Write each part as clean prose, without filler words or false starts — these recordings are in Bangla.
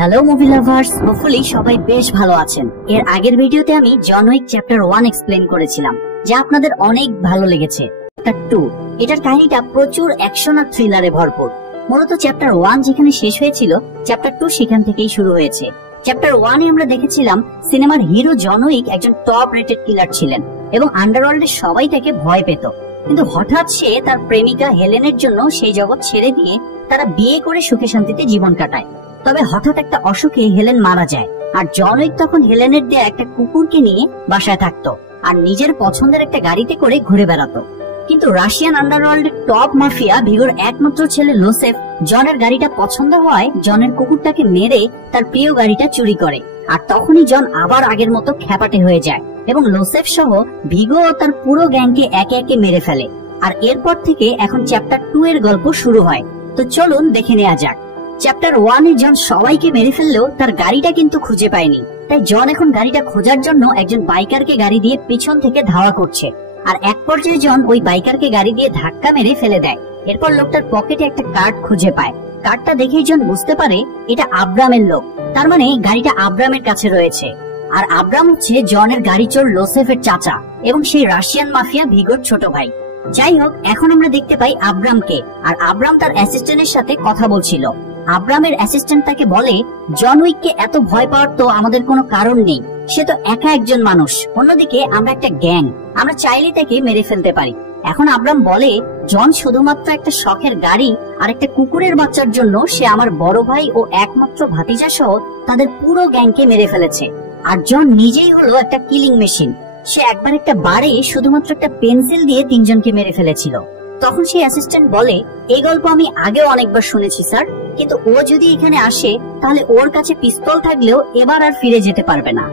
হ্যালো মুভি লাভার্স, হোপফুলি সবাই বেশ ভালো আছেন। এর আগের ভিডিওতে আমি জন উইক চ্যাপ্টার 1 এক্সপ্লেন করেছিলাম, যা আপনাদের অনেক ভালো লেগেছে। চ্যাপ্টার 2 এটার কাহিনীটা প্রচুর অ্যাকশন আর থ্রিলারে ভরপুর। মূলত চ্যাপ্টার 1 যেখানে শেষ হয়েছিল, চ্যাপ্টার 2 সেখান থেকেই শুরু হয়েছে। চ্যাপ্টার 1 এ আমরা দেখেছিলাম সিনেমার হিরো জন উইক একজন টপ রেটেড কিলার ছিলেন এবং আন্ডারওয়ার্ল্ডের সবাই তাকে ভয় পেত। কিন্তু হঠাৎ সে তার প্রেমিকা হেলেনের জন্য সেই জগৎ ছেড়ে দিয়ে তারা বিয়ে করে সুখে শান্তিতে জীবন কাটায়। তবে হঠাৎ একটা অসুখে হেলেন মারা যায়, আর জন উইক তখন হেলেনের দেয়া একটা কুকুরকে নিয়ে বাসায় থাকতো আর নিজের পছন্দের একটা গাড়িতে করে ঘুরে বেড়াতো। কিন্তু রাশিয়ান আন্ডারওয়ার্ল্ডের টপ মাফিয়া ভিগোর একমাত্র ছেলে লোসেফ জনের গাড়িটা পছন্দ হওয়ায় জনের কুকুরটাকে মেরে তার প্রিয় গাড়িটা চুরি করে। আর তখনই জন আবার আগের মতো খ্যাপাটে হয়ে যায় এবং লোসেফ সহ ভিগো ও তার পুরো গ্যাংকে একে একে মেরে ফেলে। আর এরপর থেকে এখন চ্যাপ্টার 2 এর গল্প শুরু হয়। তো চলুন দেখে নেওয়া যাক। চ্যাপ্টার 1 এ জন সবাইকে মেরে ফেললেও তার গাড়িটা কিন্তু খুঁজে পায়নি, তাই জন এখন গাড়িটা খোঁজার জন্য একজন বাইকারকে গাড়ি দিয়ে পিছন থেকে ধাওয়া করছে। আর এক পর্যায়ে জন ওই বাইকারকে গাড়ি দিয়ে ধাক্কা মেরে ফেলে দেয়। এরপর লোকটার পকেটে একটা কার্ড খুঁজে পায়। কার্ডটা দেখেই জন বুঝতে পারে এটা আব্রামের লোক, তার মানে গাড়িটা আব্রামের কাছে রয়েছে। আর আব্রাম হচ্ছে জনের গাড়ি চোর লোসেফের চাচা এবং সেই রাশিয়ান মাফিয়া ভিগোর ছোট ভাই। যাই হোক, এখন আমরা দেখতে পাই আব্রামকে, আর আব্রাম তার অ্যাসিস্ট্যান্টের সাথে কথা বলছিল। আব্রামের অ্যাসিস্ট্যান্ট তাকে বলে, জন উইককে এত ভয় পাওয়ার তো আমাদের কোনো কারণ নেই, সে তো একা একজন মানুষ, অন্যদিকে আমরা একটা গ্যাং, আমরা চাইলে তাকে মেরে ফেলতে পারি। এখন আব্রাম বলে, জন শুধুমাত্র একটা শখের গাড়ি আর একটা কুকুরের বাচ্চার জন্য সে আমার বড় ভাই ও একমাত্র ভাতিজা সহ তাদের পুরো গ্যাংকে মেরে ফেলেছে। আর জন নিজেই হলো একটা কিলিং মেশিন, সে একবার একটা বারে শুধুমাত্র একটা পেন্সিল দিয়ে 3 জনকে মেরে ফেলেছিল। তখন সেই অ্যাসিস্ট্যান্ট বলে, এই গল্প আমি আগেও অনেকবার শুনেছি স্যার, কিন্তু ও যদি এখানে আসে তাহলে ওর কাছে পিস্তল থাকলেও এবার আর ফিরে যেতে পারবে না।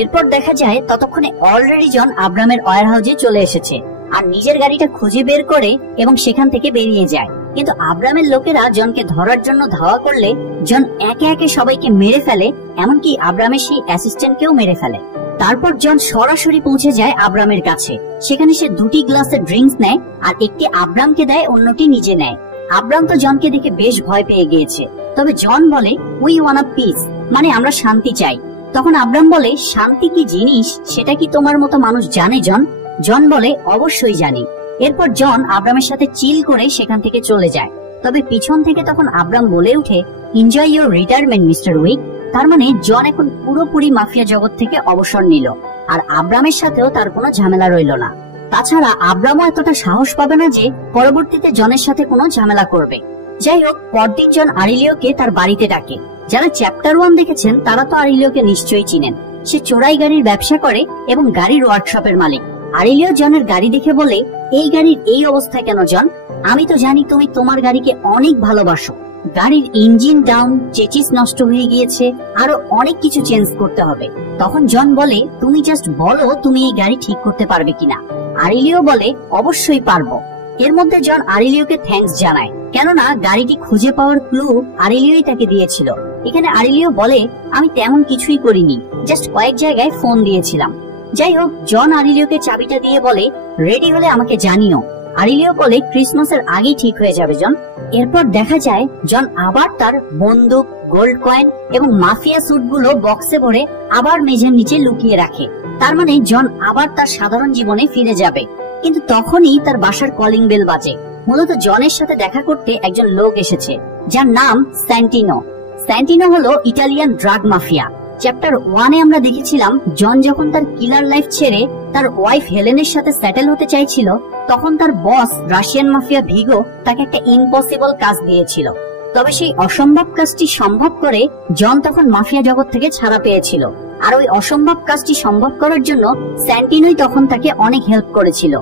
এরপর দেখা যায় ততক্ষণে অলরেডি জন আব্রামের ওয়্যার হাউসে চলে এসেছে আর নিজের গাড়িটা খুঁজে বের করে এবং সেখান থেকে বেরিয়ে যায়। কিন্তু আব্রামের লোকেরা জনকে ধরার জন্য ধাওয়া করলে জন একে একে সবাইকে মেরে ফেলে, এমনকি আব্রামের সেই অ্যাসিস্ট্যান্টকেও মেরে ফেলে। তারপর জন সরাসরি পৌঁছে যায় আব্রামের কাছে। সেখানে সে 2টি গ্লাসের ড্রিঙ্কস নেয় আর একটি আব্রামকে দেয়, অন্যটি নিজে নেয়। আব্রাম তো জনকে দেখে বেশ ভয় পেয়ে গিয়েছে, তবে জন বলে, উই ওয়ান্ট পিস, মানে আমরা শান্তি চাই। তখন আব্রাম বলে, শান্তি কি জিনিস সেটা কি তোমার মতো মানুষ জানে জন? জন বলে, অবশ্যই জানি। এরপর জন আব্রামের সাথে চিল করে সেখান থেকে চলে যায়। তবে পিছন থেকে তখন আব্রাম বলে উঠে, enjoy your retirement Mister Weak. তার মানে জন এখন পুরোপুরি মাফিয়া জগৎ থেকে অবসর নিল আর আব্রামের সাথেও তার কোনো ঝামেলা রইল না। তাছাড়া আব্রামও এতটা সাহস পাবে না যে পরবর্তীতে জনের সাথে কোনো ঝামেলা করবে। যাই হোক, পরদিন জন আরিলিওকে তার বাড়িতে ডাকে। যারা চ্যাপ্টার 1 দেখেছেন তারা তো আরিলিওকে নিশ্চয়ই চিনেন। সে চোরাই গাড়ির ব্যবসা করে এবং গাড়ির ওয়ার্কশপের মালিক। আরিলিও জনের গাড়ি দেখে বলে, এই গাড়ির এই অবস্থা কেন জন? আমি তো জানি তুমি তোমার গাড়িকে অনেক ভালোবাসো। গাড়ির ইঞ্জিন ডাউন, চেচিস নষ্ট হয়ে গিয়েছে, আরো অনেক কিছু চেঞ্জ করতে হবে। তখন জন বলে, তুমি জাস্ট বলো তুমি এই গাড়ি ঠিক করতে পারবে কিনা। আরিলিও বলে, অবশ্যই পারবো। এর মধ্যে জন আরিলিওকে থ্যাঙ্কস জানায়, কেননা গাড়িটি খুঁজে পাওয়ার ক্লু আরিলিওই তাকে দিয়েছিল। এখানে আরিলিও বলে, আমি তেমন কিছুই করিনি, জাস্ট কয়েক জায়গায় ফোন দিয়েছিলাম। যাই হোক, জন আরিলিওকে চাবিটা দিয়ে বলে, রেডি হলে আমাকে জানিও। আরিলিও বলে, ক্রিসমাসের আগেই ঠিক হয়ে যাবে জন। এরপর দেখা যায় জন আবার তার বন্দুক, গোল্ড কয়েন এবং মাফিয়া স্যুটগুলো বক্সে ভরে আবার মেঝের নিচে লুকিয়ে রাখে। তার মানে জন আবার তার সাধারণ জীবনে ফিরে যাবে। কিন্তু তখনই তার বাসার কলিং বেল বাজে। মূলত জনের সাথে দেখা করতে একজন লোক এসেছে, যার নাম স্যান্টিনো। স্যান্টিনো হলো ইটালিয়ান ড্রাগ মাফিয়া। চ্যাপ্টার 1 এ আমরা দেখেছিলাম জন যখন তার কিলার লাইফ ছেড়ে তার ওয়াইফ হেলেনের সাথে সেটেল হতে চাইছিল, তখন তার বস রাশিয়ান মাফিয়া ভিগো তাকে একটা ইম্পসিবল কাজ দিয়েছিল। তবে সেই অসম্ভব কাজটি সম্ভব করে জন তখন মাফিয়া জগৎ থেকে ছাড়া পেয়েছিল। আর ওই অসম্ভব কাজটি সম্ভব করার জন্য স্যান্টিনোই তখন তাকে অনেক হেল্প করেছিল।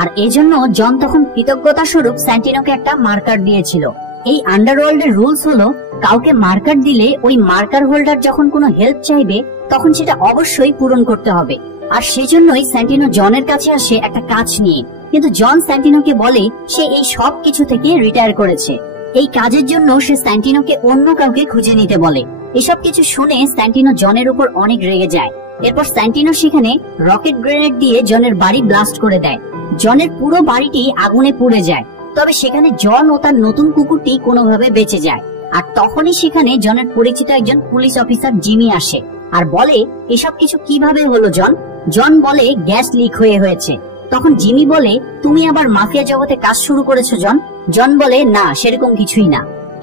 আর এজন্য জন তখন কৃতজ্ঞতা স্বরূপ স্যান্টিনোকে একটা মার্কার দিয়েছিল। এই আন্ডারওয়ার্ল্ডের রুলস হলো, কাউকে মার্কার দিলে ওই মার্কার হোল্ডার যখন কোনো হেল্প চাইবে তখন সেটা অবশ্যই পূরণ করতে হবে। আর সেজন্যই স্যান্টিনো জনের কাছে আসে একটা কাজ নিয়ে। কিন্তু জন স্যান্টিনোকে বলে সে এই সব কিছু থেকে রিটায়ার করেছে। এই কাজের জন্য সে স্যান্টিনোকে অন্য কাউকে খুঁজে নিতে বলে। এসব কিছু শুনে স্যান্টিনো জনের উপর অনেক রেগে যায়। এরপর স্যান্টিনো সেখানে রকেট গ্রেনেড দিয়ে জনের বাড়ি ব্লাস্ট করে দেয়। জনের পুরো বাড়িটি আগুনে পুড়ে যায়। তবে সেখানে জন ও তার নতুন কুকুরটি কোনোভাবে বেঁচে যায়। আর তখনই সেখানে জনের পরিচিত একজন পুলিশ অফিসার জিমি আসে আর বলে এসব কিছু কিভাবে হলো জন। জন বলে গ্যাস লিক হয়েছে। তখন জিমি বলে তুমি আবার মাফিয়া জগতে কাজ শুরু করেছো জন। জন বলে না, সেরকম কিছুই না।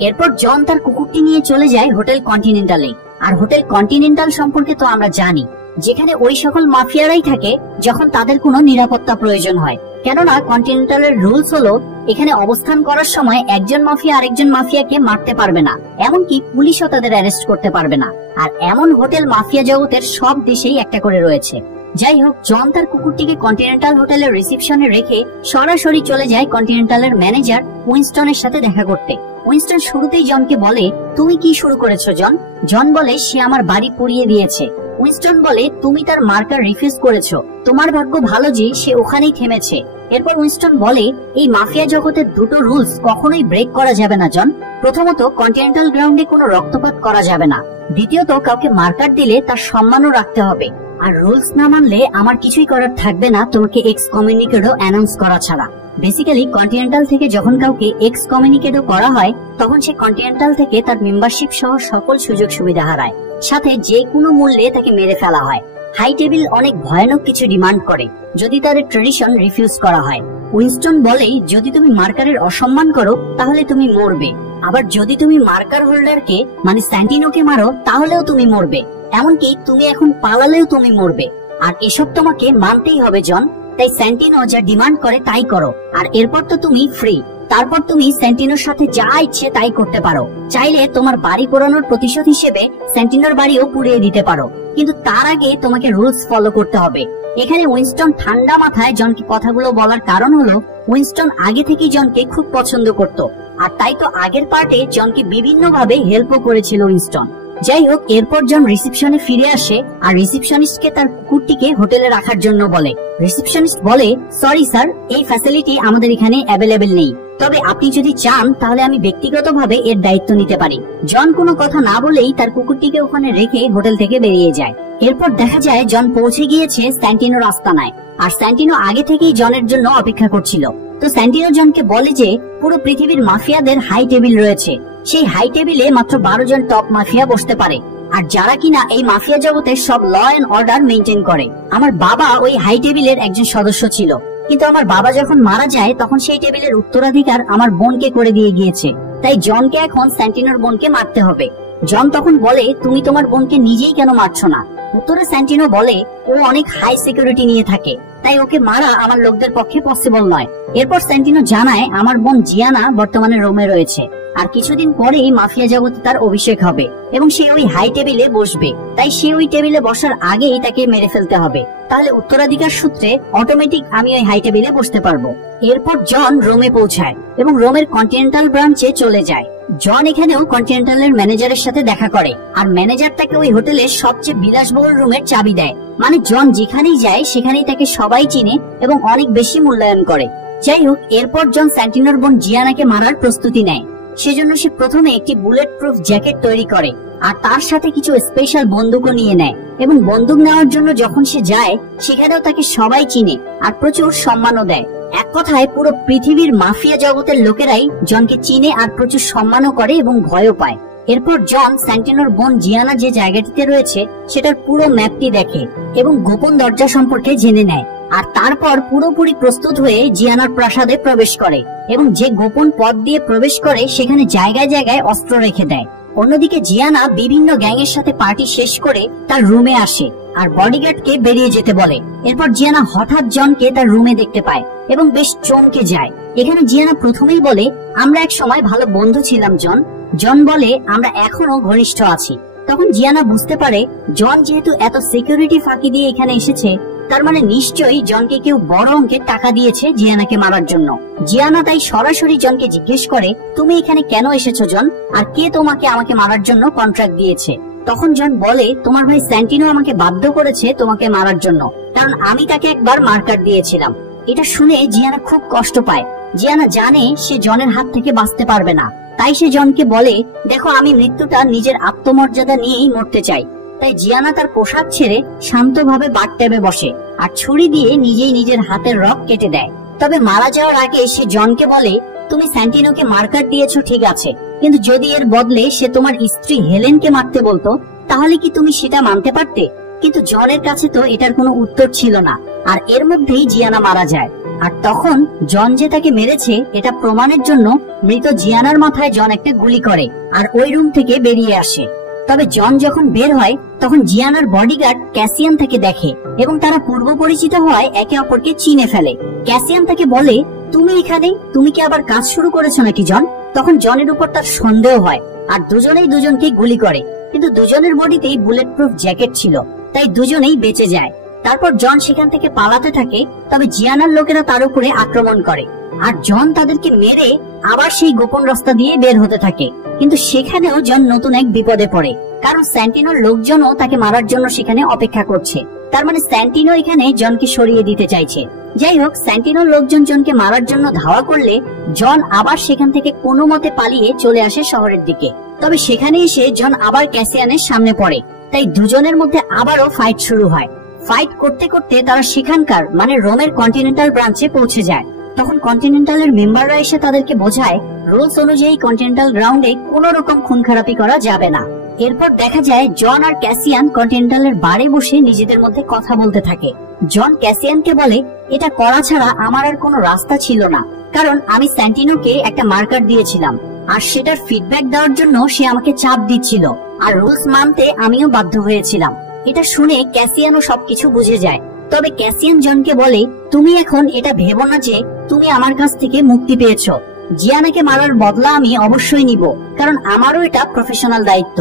এরপর জন তার কুকুরটি নিয়ে চলে যায় হোটেল কন্টিনেন্টালে। আর হোটেল কন্টিনেন্টাল সম্পর্কে তো আমরা জানি, যেখানে ওই সকল মাফিয়ারাই থাকে যখন তাদের কোনো নিরাপত্তা প্রয়োজন হয়। কেননা কন্টিনেন্টালের রুলস হলো এখানে অবস্থান করার সময় একজন মাফিয়া আরেকজন মাফিয়াকে মারতে পারবে না, এমনকি পুলিশও তাদের অ্যারেস্ট করতে পারবে না। আর এমন হোটেল মাফিয়া জগতের সব দেশেই একটা করে রয়েছে। যাই হোক, জন তার কুকুরটিকে কন্টিনেন্টাল হোটেলের রিসেপশনে রেখে সরাসরি চলে যায় কন্টিনেন্টালের ম্যানেজার উইনস্টনের সাথে দেখা করতে। উইনস্টন শুরুতেই জনকে বলে তুমি কি শুরু করেছো জন। জন বলে সে আমার বাড়ি পুড়িয়ে দিয়েছে। উইনস্টন বলে তুমি তার মার্কার রিফিউজ করেছো, তোমার ভাগ্য ভালো যে সে ওখানেই থেমেছে। এরপর উইনস্টন বলে এই মাফিয়া জগতের দুটো রুলস কখনোই ব্রেক করা যাবে না জন। প্রথমত, কন্টিনেন্টাল গ্রাউন্ডে কোনো রক্তপাত করা যাবে না। দ্বিতীয়ত, কাউকে মার্কার দিলে তার সম্মানও রাখতে হবে। আর রুলস না মানলে আমার কিছুই করার থাকবে না তোমাকে এক্স কমিউনিকেটও অ্যানাউন্স করা ছাড়া। বেসিক্যালি কন্টিনেন্টাল থেকে যখন কাউকে এক্স কমিউনিকেটও করা হয় তখন সে কন্টিনেন্টাল থেকে তার মেম্বারশিপ সহ সকল সুযোগ সুবিধা হারায়, সাথে যে কোনো মূল্যে তাকে মেরে ফেলা হয়। হাই টেবিল অনেক ভয়ানক কিছু ডিমান্ড করে যদি তাদের ট্রেডিশন রিফিউজ করা হয়। উইনস্টন বলে যদি তুমি মার্কারের অসম্মান করো তাহলে তুমি মরবে, আবার যদি তুমি মার্কার হোল্ডারকে মানে স্যান্টিনোকে মারো তাহলেও তুমি মরবে, এমনকি তুমি এখন পালালেও তুমি মরবে। আর এসব তোমাকে মানতেই হবে জন। তাই স্যান্টিনো যা ডিমান্ড করে তাই করো, আর এরপর তো তুমি ফ্রি। তারপর তুমি স্যান্টিনোর সাথে যা ইচ্ছে তাই করতে পারো। চাইলে তোমার বাড়ি পোড়ানোর প্রতিশোধ হিসেবে স্যান্টিনোর বাড়িও পুড়িয়ে দিতে পারো, কিন্তু তার আগে তোমাকে রুলস ফলো করতে হবে। এখানে উইনস্টন ঠান্ডা মাথায় জনকে কথাগুলো বলার কারণ হলো উইনস্টন আগে থেকেই জনকে খুব পছন্দ করত, আর তাই তো আগের পার্টে জনকে বিভিন্ন ভাবে হেল্পও করেছিল উইনস্টন। যাই হোক, এরপর জন রিসেপশনে ফিরে আসে আর রিসেপশনিস্টকে তার কুকুরটিকে হোটেলে রাখার জন্য বলে। রিসেপশনিস্ট বলে সরি স্যার, এই ফ্যাসিলিটি আমাদের এখানে অ্যাভেলেবেল নেই, তবে আপনি যদি চান তাহলে আমি ব্যক্তিগতভাবে এর দায়িত্ব নিতে পারি। জন কোনো কথা না বলেই তার কুকুরটিকে ওখানে রেখে হোটেল থেকে বেরিয়ে যায়। এরপর দেখা যায় জন পৌঁছে গিয়েছে স্যান্টিনোর আস্তানায়, আর স্যান্টিনো আগে থেকেই জনের জন্য অপেক্ষা করছিল। তো স্যান্টিনো জনকে বলে যে পুরো পৃথিবীর মাফিয়াদের হাই টেবিল রয়েছে, সেই হাই টেবিলে মাত্র 12 জন টপ মাফিয়া বসতে পারে, আর যারা কিনা এই মাফিয়া জগতের সব ল এন্ড অর্ডার মেইনটেইন করে। আমার বাবা ওই হাই টেবিলের একজন সদস্য ছিল, কিন্তু আমার বাবা যখন মারা যায় তখন সেই টেবিলের উত্তরাধিকার আমার বোনকে করে দিয়ে গিয়েছে, তাই জনকে এখন স্যান্টিনোর বোনকে মারতে হবে। জন তখন বলে তুমি তোমার বোনকে নিজেই কেন মারছো না। উত্তরে স্যান্টিনো বলে ও অনেক হাই সিকিউরিটি নিয়ে থাকে, তাই ওকে মারা আমার লোকদের পক্ষে পসিবল নয়। এরপর স্যান্টিনো জানায় আমার বোন জিয়ানা বর্তমানে রোমে রয়েছে, আর কিছুদিন পরেই মাফিয়া জগতে তার অভিষেক হবে এবং সে ওই হাই টেবিলে বসবে, তাই সে ওই টেবিলে বসার আগেই তাকে মেরে ফেলতে হবে, তাহলে উত্তরাধিকার সূত্রে অটোমেটিক আমি ওই হাই টেবিলে বসতে পারবো। এরপর জন রোমে পৌঁছায় এবং রোমের কন্টিনেন্টাল ব্রাঞ্চে চলে যায়। জন এখানেও কন্টিনেন্টালের ম্যানেজারের সাথে দেখা করে, আর ম্যানেজার তাকে ওই হোটেলের সবচেয়ে বিলাসবহুল রুমের চাবি দেয়। মানে জন যেখানেই যায় সেখানেই তাকে সবাই চিনে এবং অনেক বেশি মূল্যায়ন করে। যাই হোক, এরপর জন স্যান্টিনোর বোন জিয়ানাকে মারার প্রস্তুতি নেয়। সেজন্য সে প্রথমে একটি বুলেট প্রুফ জ্যাকেট তৈরি করে আর তার সাথে কিছু স্পেশাল বন্দুকও নিয়ে নেয়, এবং বন্দুক নেওয়ার জন্য যখন সে যায় সেখানেও তাকে সবাই চিনে আর প্রচুর সম্মানও দেয়। এক কথায় পুরো পৃথিবীর মাফিয়া জগতের লোকেরাই জনকে চিনে আর প্রচুর সম্মানও করে এবং ভয়ও পায়। এরপর জন স্যান্টিনোর বোন জিয়ানা যে জায়গাটিতে রয়েছে সেটার পুরো ম্যাপটি দেখে এবং গোপন দরজা সম্পর্কে জেনে নেয়, আর তারপর পুরোপুরি প্রস্তুত হয়ে জিয়ানার প্রাসাদে প্রবেশ করে এবং যে গোপন পথ দিয়ে প্রবেশ করে সেখানে জায়গায় জায়গায় অস্ত্র রেখে দেয়। অন্যদিকে জিয়ানা বিভিন্ন গ্যাংয়ের সাথে পার্টি শেষ করে তার রুমে আসে আর বডিগার্ডকে বেরিয়ে যেতে বলে। এরপর জিয়ানা হঠাৎ জনকে তার রুমে দেখতে পায় এবং বেশ চমকে যায়। এখানে জিয়ানা প্রথমেই বলে আমরা এক সময় ভালো বন্ধু ছিলাম জন। জন বলে আমরা এখনো ঘনিষ্ঠ আছি। তখন জিয়ানা বুঝতে পারে জন যেহেতু এত সিকিউরিটি ফাঁকি দিয়ে এখানে এসেছে, তার মানে নিশ্চয়ই জনকে কেউ বড় অঙ্কের টাকা দিয়েছে জিয়ানাকে মারার জন্য। জিয়ানা তাই সরাসরি জনকে জিজ্ঞেস করে তুমি এখানে কেন এসেছো জন, আর কে তোমাকে আমাকে মারার জন্য কন্ট্রাক্ট দিয়েছে। তখন জন বলে তোমার ভাই স্যান্টিনো আমাকে বাধ্য করেছে তোমাকে মারার জন্য, কারণ আমি তাকে একবার মার্কার দিয়েছিলাম। এটা শুনে জিয়ানা খুব কষ্ট পায়। জিয়ানা জানে সে জনের হাত থেকে বাঁচতে পারবে না, তাই সে জনকে বলে দেখো আমি মৃত্যুটা নিজের আত্মমর্যাদা নিয়েই মরতে চাই। তাই জিয়ানা তার পোশাক ছেড়ে শান্তভাবে বাথটবে বসে আর ছুরি দিয়ে নিজেই নিজের হাতের রক কেটে দেয়। তবে মারা যাওয়ার আগে সে জনকে বলে তুমি স্যান্টিনোকে মার্কার দিয়েছো ঠিক আছে, কিন্তু যদি এর বদলে সে তোমার স্ত্রী হেলেনকে মারতে বলতো তাহলে কি তুমি সেটা মানতে পারতে? কিন্তু জনের কাছে তো এটার কোনো উত্তর ছিল না, আর এর মধ্যেই জিয়ানা মারা যায়। আর তখন জন যে তাকে মেরেছে এটা প্রমাণের জন্য মৃত জিয়ানার মাথায় জন একটা গুলি করে আর ওই রুম থেকে বেরিয়ে আসে। তবে জন যখন বের হয় তখন জিয়ানার বডিগার্ড ক্যাসিয়ান তাকে দেখে এবং তারা পূর্ব পরিচিত হওয়ায় একে অপরকে চিনে ফেলে। ক্যাসিয়ান তাকে বলে, তুমি এখানে, তুমি কি আবার কাজ শুরু করেছো নাকি জন? তখন জনের উপর তার সন্দেহ হয় আর দুজনেই দুজনকে গুলি করে, কিন্তু দুজনের বডিতেই বুলেট প্রুফ জ্যাকেট ছিল, তাই দুজনেই বেঁচে যায়। তারপর জন সেখান থেকে পালাতে থাকে, তবে জিয়ানার লোকেরা তার উপরে আক্রমণ করে আর জন তাদেরকে মেরে আবার সেই গোপন রাস্তা দিয়ে বের হতে থাকে। কিন্তু সেখানেও জন নতুন এক বিপদে পড়ে, কারণ স্যান্টিনোর লোকজনও তাকে মারার জন্য সেখানে অপেক্ষা করছে। তার মানে স্যান্টিনো এখানে জনকে সরিয়ে দিতে চাইছে। যাই হোক, স্যান্টিনোর লোকজন জনকে মারার জন্য ধাওয়া করলে জন আবার সেখান থেকে কোনো মতে পালিয়ে চলে আসে শহরের দিকে। তবে সেখানে এসে জন আবার ক্যাসিয়ানের সামনে পড়ে, তাই দুজনের মধ্যে আবারও ফাইট শুরু হয়। ফাইট করতে করতে তারা সেখানকার মানে রোমের কন্টিনেন্টাল ব্রাঞ্চে পৌঁছে যায়। তখন কন্টিনেন্টালের মেম্বাররা এসে তাদেরকে বোঝায় রুলস অনুযায়ী কন্টিনেন্টাল গ্রাউন্ডে কোন রকম খুন খারাপি করা যাবে না। এরপর দেখা যায় জন আর ক্যাসিয়ান কন্টিনেন্টালের বারে বসে নিজেদের মধ্যে কথা বলতে থাকে। জন ক্যাসিয়ানকে বলে, এটা করা ছাড়া আমার আর কোনো রাস্তা ছিল না, কারণ আমি স্যান্টিনোকে একটা মার্কার দিয়েছিলাম আর সেটার ফিডব্যাক দেওয়ার জন্য সে আমাকে চাপ দিচ্ছিল, আর রুলস মানতে আমিও বাধ্য হয়েছিলাম। এটা শুনে ক্যাসিয়ানও সবকিছু বুঝে যায়। তবে ক্যাসিয়ান জনকে বলে, তুমি এখন এটা ভেবো না যে তুমি আমার কাছ থেকে মুক্তি পেয়েছো। জিয়ানাকে মারার বদলা আমি অবশ্যই নিব, কারণ আমারও এটা প্রফেশনাল দায়িত্ব।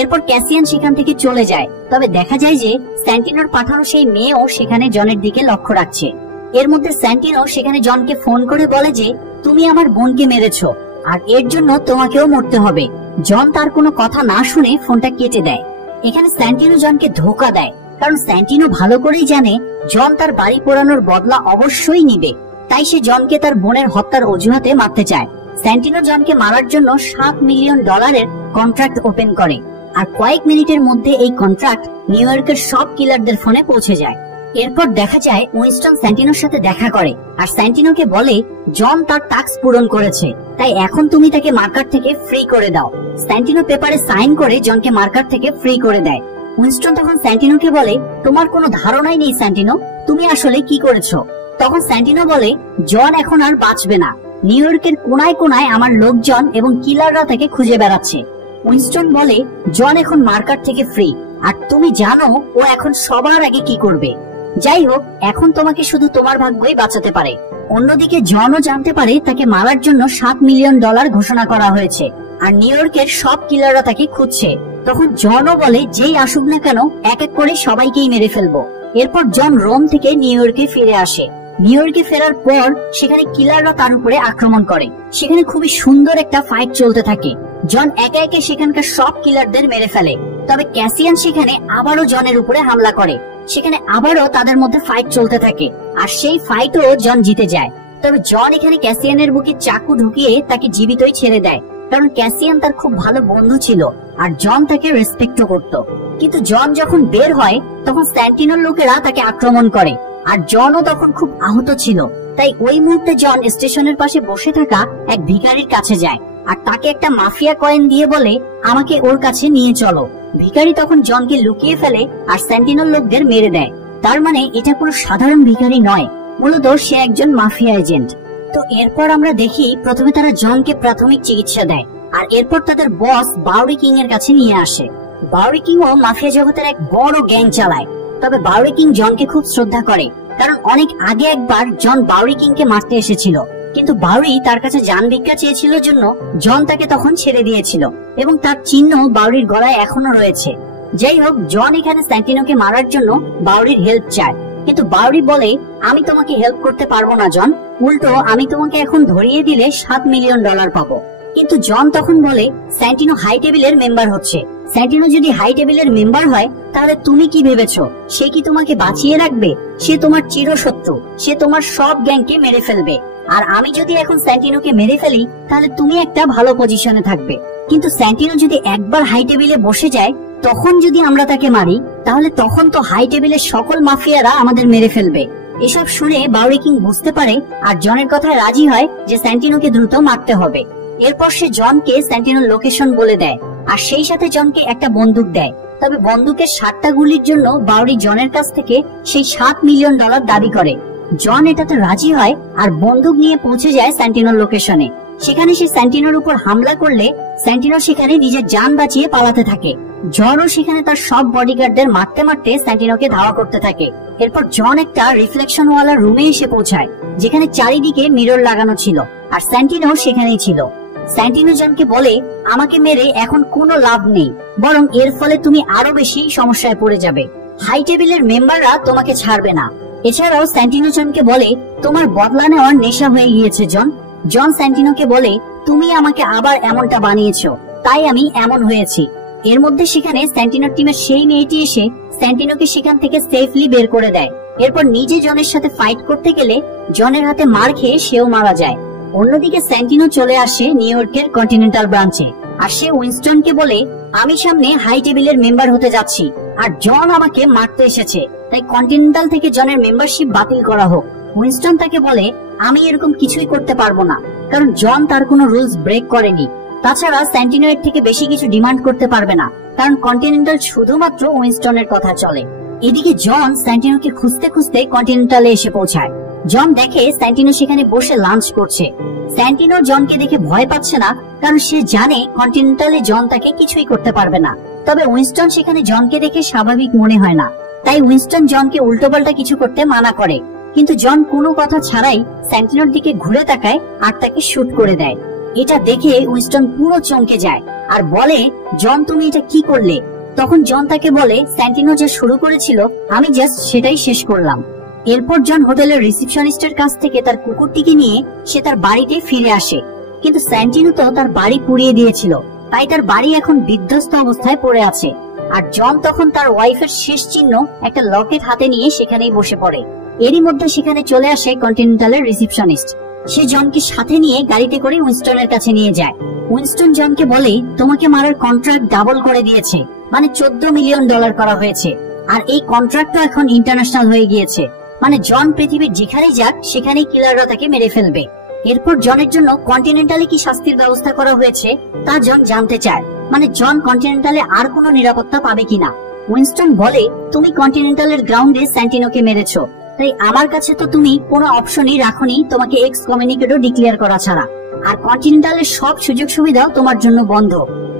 এরপর ক্যাসিয়ান সেখান থেকে চলে যায়। তবে দেখা যায় যে স্যান্টিনোর পাঠানো সেই মেয়েও সেখানে জনের দিকে লক্ষ্য রাখছে। এর মধ্যে স্যান্টিনো সেখানে জনকে ফোন করে বলে যে তুমি আমার বোনকে মেরেছো আর এর জন্য তোমাকেও মরতে হবে। জন তার কোনো কথা না শুনে ফোনটা কেটে দেয়। এখানে স্যান্টিনো জনকে ধোঁকা দেয়, কারণ স্যান্টিনো ভালো করেই জানে জন তার বাড়ি পোড়ানোর বদলা অবশ্যই নিবে, তাই সে জনকে তার বোনের হত্যার অজুহাতে মারতে চায়। স্যান্টিনো জনকে মারার জন্য $7 মিলিয়ন কন্ট্রাক্ট ওপেন করে, আর কয়েক মিনিটের মধ্যে এই কন্ট্রাক্ট নিউ ইয়র্কের সব কিলারদের ফোনে পৌঁছে যায়। এরপর দেখা যায় উইনস্টন স্যান্টিনোর সাথে দেখা করে আর স্যান্টিনোকে বলে জন তার টাস্ক পূরণ করেছে, তাই এখন তুমি তাকে মার্কার থেকে ফ্রি করে দাও। স্যান্টিনো পেপারে সাইন করে জনকে মার্কার থেকে ফ্রি করে দেয়। উইনস্টন তখন স্যান্টিনোকে বলে, তোমার কোনো ধারণাই নেই স্যান্টিনো, তুমি আসলে কি করেছো। তখন স্যান্টিনো বলে, জন এখন আর বাঁচবে না, নিউ ইয়র্কের কোনায় কোনায় আমার লোকজন এবং কিলাররা তাকে খুঁজে বেড়াচ্ছে। উইনস্টন বলে, জন এখন মার্কার থেকে ফ্রি, আর তুমি জানো ও এখন সবার আগে কি করবে। যাই হোক, এখন তোমাকে শুধু তোমার ভাগ্যই বাঁচাতে পারে। অন্যদিকে জনও জানতে পারে তাকে মারার জন্য $7 মিলিয়ন ঘোষণা করা হয়েছে, আর নিউ ইয়র্কের সব কিলাররা তাকে খুঁজছে। তখন জনও বলে, যেই আসুক না কেন এক এক করে সবাইকেই মেরে ফেলবো। এরপর জন রোম থেকে নিউ ইয়র্কে ফিরে আসে। নিউ ইয়র্কে ফেরার পর সেখানে কিলাররা তার উপরে আক্রমণ করে। সেখানে খুবই সুন্দর একটা ফাইট চলতে থাকে। জন একে একে সেখানকার সব কিলারদের মেরে ফেলে। তবে ক্যাসিয়ান সেখানে আবারও জনের উপরে হামলা করে। সেখানে আবারও তাদের মধ্যে ফাইট চলতে থাকে, আর সেই ফাইটও জন জিতে যায়। তবে জন এখানে ক্যাসিয়ানের বুকে চাকু ঢুকিয়ে তাকে জীবিতই ছেড়ে দেয়, কারণ ক্যাসিয়ান তার খুব ভালো বন্ধু ছিল আর জন তাকে রেসপেক্টও করত। কিন্তু জন যখন বের হয় তখন স্যান্টিনোর লোকেরা তাকে আক্রমণ করে, আর জনও তখন খুব আহত ছিল। তাই ওই মুহূর্তে জন স্টেশনের পাশে বসে থাকা এক ভিখারির কাছে যায় আর তাকে একটা মাফিয়া কয়েন দিয়ে বলে, আমাকে ওর কাছে নিয়ে চলো। ভিখারি তখন জনকে লুকিয়ে ফেলে আর স্যান্টিনোর লোকদের মেরে দেয়। তার মানে এটা কোনো সাধারণ ভিখারি নয়, মূলত সে একজন মাফিয়া এজেন্ট। তো এরপর আমরা দেখি প্রথমে তারা জনকে প্রাথমিক চিকিৎসা দেয়, আর এরপর তাদের বস বাউরি কিং এর কাছে নিয়ে আসে। বাউরি কিং ও মাফিয়া জগতের এক বড় গ্যাং চালায়। তবে বাউরি কিং জনকে খুব শ্রদ্ধা করে, কারণ অনেক আগে একবার জন বাউরি কিং কে মারতে এসেছিল, কিন্তু বাউরি তার কাছে জান ভিক্ষা চেয়েছিল জন্য জন তাকে তখন ছেড়ে দিয়েছিল, এবং তার চিহ্ন বাউরির গলায় এখনো রয়েছে। যাই হোক, জন এখানে স্যান্টিনোকে মারার জন্য বাউরির হেল্প চায়, কিন্তু বাউরি বলে, আমি তোমাকে হেল্প করতে পারবো না জন, উল্টো আমি তোমাকে এখন ধরিয়ে দিলে $7 মিলিয়ন পাবো। কিন্তু জন তখন বলে, স্যান্টিনো হাই টেবিলের মেম্বার হচ্ছে। স্যান্টিনো যদি হাই টেবিলের মেম্বার হয় তাহলে তুমি কি ভেবেছো সে কি তোমাকে বাঁচিয়ে রাখবে? সে তোমার চিরশত্রু, সে তোমার সব গ্যাংকে মেরে ফেলবে। আর আমি যদি এখন স্যান্টিনোকে মেরে ফেলি তাহলে তুমি একটা ভালো পজিশনে থাকবে। কিন্তু স্যান্টিনো যদি একবার হাই টেবিলে বসে যায়, তখন যদি আমরা তাকে মারি তাহলে তখন তো হাই টেবিলের সকল মাফিয়ারা আমাদের মেরে ফেলবে। এসব শুনে বাউরি কিং বুঝতে পারে আর জনের কথায় রাজি হয় যে স্যান্টিনোকে দ্রুত মারতে হবে। এরপর সে জনকে সেন্টিনোর লোকেশন বলে দেয় আর সেই সাথে জনকে একটা বন্দুক দেয়। তবে বন্দুকের 7টা গুলির জন্য বাউরি জনের কাছ থেকে সেই $7 মিলিয়ন দাবি করে। জন এটাতে রাজি হয় আর বন্দুক নিয়ে পৌঁছে যায় সেন্টিনোর লোকেশনে। সেখানে সে সেন্টিনোর উপর হামলা করলে সেন্টিনো সেখানে নিজের জান বাঁচিয়ে পালাতে থাকে। জনও সেখানে তার সব বডিগার্ডদের মারতে মারতে সেন্টিনোকে ধাওয়া করতে থাকে। এরপর জন একটা রিফ্লেকশন ওয়ালা রুমে এসে পৌঁছায় যেখানে চারিদিকে মিরর লাগানো ছিল আর সেন্টিনো সেখানেই ছিল। সেন্টিনো জনকে বলে, আমাকে মেরে এখন কোনো লাভ নেই, বরং এর ফলে তুমি আরো বেশি সমস্যায় পড়ে যাবে। হাই টেবিলের মেম্বাররা তোমাকে ছাড়বে না। এছাড়াও সেন্টিনো জনকে বলে, তোমার বদলা নেওয়ার নেশা হয়ে গিয়েছে জন। জন সেন্টিনোকে বলে, তুমি আমাকে আবার এমনটা বানিয়েছো, তাই আমি এমন হয়েছি। এর মধ্যে সেখানে সেন্টিনোর টিমের সেই মেয়েটি এসে সেন্টিনোকে সেখান থেকে সেফলি বের করে দেয়। এরপর নিজে জনের সাথে ফাইট করতে গেলে জনের হাতে মার খেয়ে সেও মারা যায়। অন্যদিকে সেন্টিনো চলে আসে নিউ ইয়র্কের কন্টিনেন্টাল ব্রাঞ্চে আর সে উইনস্টনকে বলে, আমি সামনে হাই টেবিলের মেম্বার হতে যাচ্ছি আর জন আমাকে মারতে এসেছে, তাই কন্টিনেন্টাল থেকে জনের মেম্বারশিপ বাতিল করা হোক। উইনস্টন তাকে বলে, আমি এরকম কিছুই করতে পারবো না, কারণ জন তার কোনো রুলস ব্রেক করেনি। তাছাড়া সেন্টিনো এর থেকে বেশি কিছু ডিমান্ড করতে পারবে না, কারণ কন্টিনেন্টাল শুধুমাত্র উইনস্টনের কথা চলে। এদিকে জন সেন্টিনোকে খুঁজতে খুঁজতে কন্টিনেন্টালে এসে পৌঁছায়। জন দেখে সেন্টিনো সেখানে বসে লাঞ্চ করছে। সেন্টিনো জনকে দেখে ভয় পাচ্ছে না, কারণ সে জানে কন্টিনেন্টালে জন তাকে কিছুই করতে পারবে না। তবে উইনস্টন সেখানে জনকে দেখে স্বাভাবিক মনে হয় না, তাই উইনস্টন জনকে উল্টোপাল্টা কিছু করতে মানা করে। কিন্তু জন কোনো কথা ছাড়াই সেন্টিনোর দিকে ঘুরে তাকায় আর তাকে শুট করে দেয়। এটা দেখে উইনস্টন পুরো চমকে যায় আর বলে, জন তুমি এটা কি করলে? তখন জন তাকে বলে, সেন্টিনো যা শুরু করেছিল আমি জাস্ট সেটাই শেষ করলাম। এরপর জন হোটেলের রিসেপশনিস্টের কাছ থেকে তার কুকুরটিকে নিয়ে সে তার বাড়িতে ফিরে আসে। কিন্তু সেন্টিনো তো তার বাড়ি পুড়িয়ে দিয়েছিল, তাই তার বাড়ি এখন বিধ্বস্ত অবস্থায় পড়ে আছে। আর জন তখন তার ওয়াইফের শেষ চিহ্ন একটা লকেট হাতে নিয়ে সেখানেই বসে পড়ে। এরই মধ্যে সেখানে চলে আসে কন্টিনেন্টালের রিসেপশনিস্ট। সে জনকে সাথে নিয়ে গাড়িতে করে উইনস্টনের কাছে নিয়ে যায়। উইনস্টন জনকে বলে, তোমাকে মারার কন্ট্রাক্ট ডাবল করে দিয়েছে, মানে $14 মিলিয়ন করা হয়েছে। আর এই কন্ট্রাক্ট এখন ইন্টারন্যাশনাল হয়ে গিয়েছে, মানে জন পৃথিবীর যেখানেই যাক সেখানেই কিলাররা তাকে মেরে ফেলবে। এরপর জনের জন্য কন্টিনেন্টালে কি শাস্তির ব্যবস্থা করা হয়েছে তা জন জানতে চায়, মানে জন কন্টিনেন্টালে আর কোনো নিরাপত্তা পাবে কিনা। উইনস্টন বলে, তুমি কন্টিনেন্টালের গ্রাউন্ডে সেন্টিনোকে মেরেছো, তাই আমার কাছে তো তুমি কোনো অপশনই রাখোনি তোমাকে এক্স কমিউনিকেটর ডিক্লেয়ার করা ছাড়া। আর কন্টিনেন্টালের সব সুযোগ সুবিধাও তোমার জন্য বন্ধ।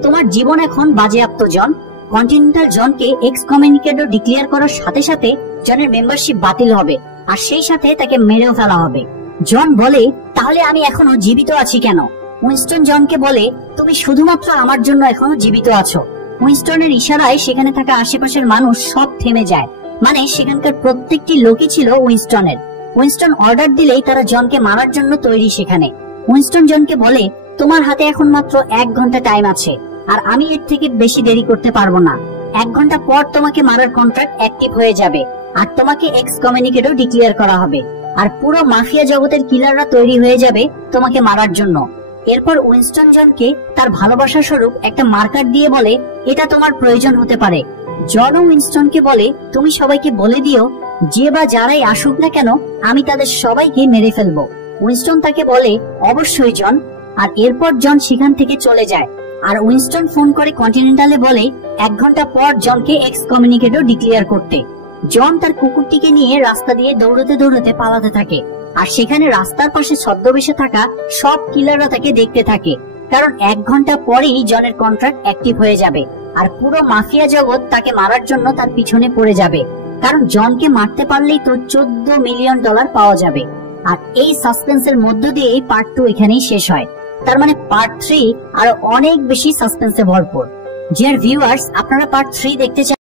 তোমার জীবন এখন বাজেয়াপ্ত জন। কন্টিনেন্টাল জনকে এক্স কমিউনিকেটর ডিক্লেয়ার করার সাথে সাথে জনের মেম্বারশিপ বাতিল হবে আর সেই সাথে তাকে মেরেও ফেলা হবে। জন বলে, তাহলে আমি এখনো জীবিত আছি কেন? উইনস্টন জনকে বলে, তুমি শুধুমাত্র আমার জন্য এখনো জীবিত আছো। উইনস্টনের ইশারায় সেখানে থাকা আশেপাশের মানুষ সব থেমে যায়, মানে সেখানকার প্রত্যেকটি লোকই ছিল উইনস্টনের। উইনস্টন অর্ডার দিলেই তারা জনকে মারার জন্য তৈরি সেখানে। উইনস্টন জনকে বলে, তোমার হাতে এখন মাত্র 1 ঘন্টা টাইম আছে আর আমি এর থেকে বেশি দেরি করতে পারবো না। 1 ঘন্টা পর তোমাকে মারার কন্ট্রাক্ট অ্যাক্টিভ হয়ে যাবে আর তোমাকে এক্স কমিউনিকেটর ডিক্লেয়ার করা হবে আর পুরো মাফিয়া জগতের কিলাররা তৈরি হয়ে যাবে তোমাকে মারার জন্য। এরপর উইনস্টন জনকে তার ভালোবাসা স্বরূপ একটা মার্কার দিয়ে বলে, এটা তোমার প্রয়োজন হতে পারে। জন উইনস্টনকে বলে, তুমি সবাইকে বলে দিও যে বা যারাই আসুক না কেন আমি তাদের সবাইকে মেরে ফেলবো। উইনস্টন তাকে বলে, অবশ্যই জন। আর এরপর জন সেখান থেকে চলে যায় আর উইনস্টন ফোন করে কন্টিনেন্টালে বলে 1 ঘন্টা পর জনকে এক্স কমিউনিকেটর ডিক্লেয়ার করতে। জন তার কুকুরটিকে নিয়ে রাস্তা দিয়ে দৌড়তে দৌড়তে পালাতে থাকে আর সেখানে রাস্তার পাশে ছদ্মবেশে থাকা সব কিলাররা তাকে দেখতে থাকে, কারণ 1 ঘন্টা পরেই জনের কন্ট্রাক্ট অ্যাক্টিভ হয়ে যাবে আর পুরো মাফিয়া জগৎ তাকে মারার জন্য তার পিছনে পড়ে যাবে, কারণ জনকে মারতে পারলেই তো $14 মিলিয়ন পাওয়া যাবে। আর এই সাসপেন্সের মধ্য দিয়ে পার্ট 2 এখানেই শেষ হয়। তার মানে পার্ট 3 আরো অনেক বেশি সাসপেন্সে ভরপুর। ডিয়ার ভিউয়ার্স, আপনারা পার্ট 3 দেখতে চান